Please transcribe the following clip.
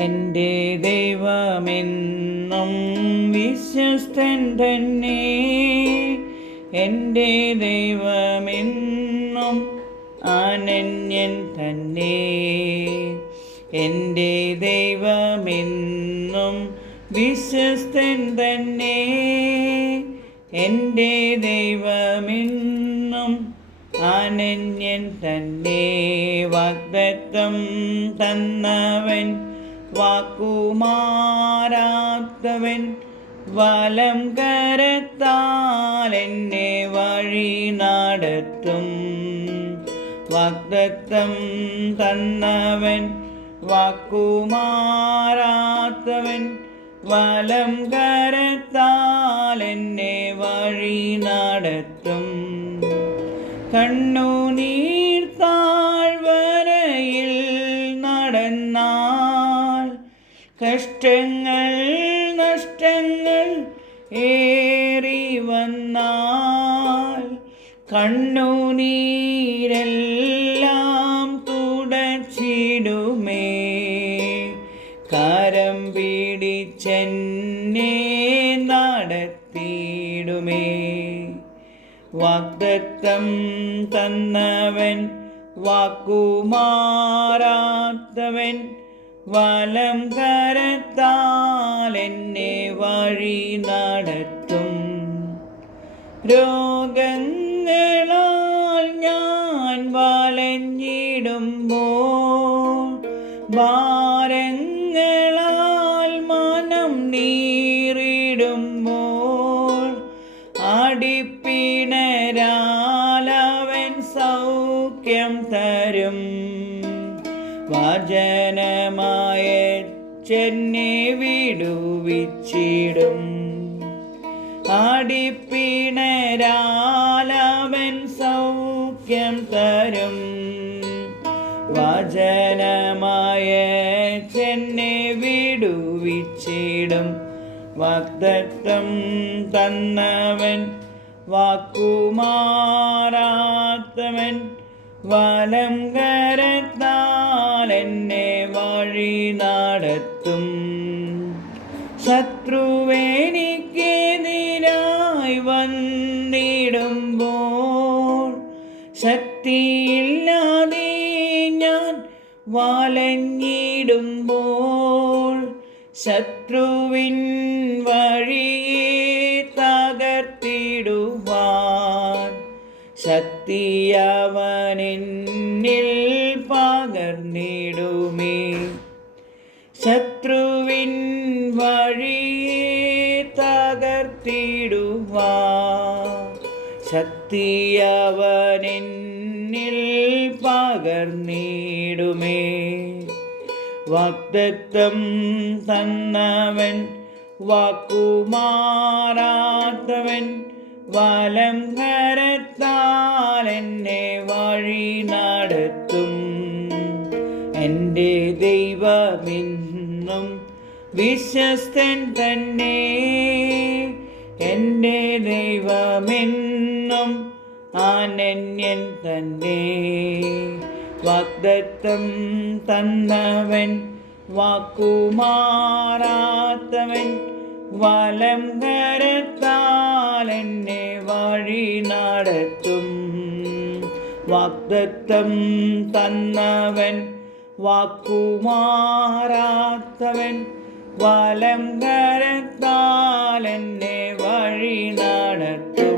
എൻ്റെ ദൈവമെന്നും വിശ്വസ്തൻ തന്നെ. എൻ്റെ ദൈവമെന്നും അനന്യൻ തന്നെ. എൻ്റെ ദൈവമെന്നും വിശ്വസ്തൻ തന്നെ. എൻ്റെ ദൈവമെന്നും അനന്യൻ തന്നെ. വാഗ്ദത്തം തന്നവൻ, വാക്കുമാറാത്തവൻ, വലം കരത്താൽ എന്നെ വഴി നടത്തും. വാഗ്ദത്തം തന്നവൻ, വാക്കുമാറാത്തവൻ, വലം കരത്താൽ എന്നെ വഴി നടത്തും. കണ്ണുനീർ താഴ്വരയിൽ നടന്നാൽ, കഷ്ടങ്ങൾ നഷ്ടങ്ങൾ ഏറി വന്നാൽ, കണ്ണുനീരെല്ലാം തുടച്ചിടുമേ. കരം പിടിച്ചെന്നെ നടത്തിയിടുമേ. വാഗ്ദത്തം തന്നവൻ, വാക്കുമാറാത്തവൻ, വലം കരത്താൽ എന്നെ വഴി നടത്തും. രോഗങ്ങളാൽ ഞാൻ വലഞ്ഞിടുമ്പോൾ, ഭാരങ്ങളാൽ മനം നീറിടുമ്പോൾ, അടിപ്പിണരാലവൻ സൗഖ്യം തരും. വചനമായ ചെന്നെ വിടുവിച്ചിടും. അടിപ്പിണരാലവൻ സൗഖ്യം തരും. വചനമായ ചെന്നെ വിടുവിച്ചിടും. വാഗ്ദത്തം തന്നവൻ, വാക്കുമാറാത്തവൻ, വലം കരത്താൽ എന്നെ വഴി നടത്തും. ശത്രുവെനിക്കെതിരായി വന്നിടുമ്പോൾ, ശക്തിയില്ലാതെ ഞാൻ വലഞ്ഞിടുമ്പോൾ, ശത്രുവിൻ വഴിയെ തകർത്തിടുവാൻ ശക്തിയവനെന്നിൽ പകർന്നിടുമേ. ശത്രുവിൻ വഴിയെ തകർത്തിടുവാൻ ശക്തിയവനെന്നിൽ പകർന്നിടുമേ. വാഗ്ദത്തം തന്നവൻ, വാക്കുമാറാത്തവൻ, വലം കരത്താൽ എന്നെ വഴി നടത്തും. എൻ്റെ ദൈവമെന്നും വിശ്വസ്തൻ തന്നെ. എൻ്റെ ദൈവമെന്നും അനന്യൻ തന്നെ. വാഗ്ദത്തം തന്നവൻ, വാക്കുമാറാത്തവൻ, വലം കരത്താൽ എന്നെ വഴി നടത്തും. വാഗ്ദത്തം തന്നവൻ, വാക്കുമാറാത്തവൻ, വലം കരത്താൽ എന്നെ വഴി നടത്തും.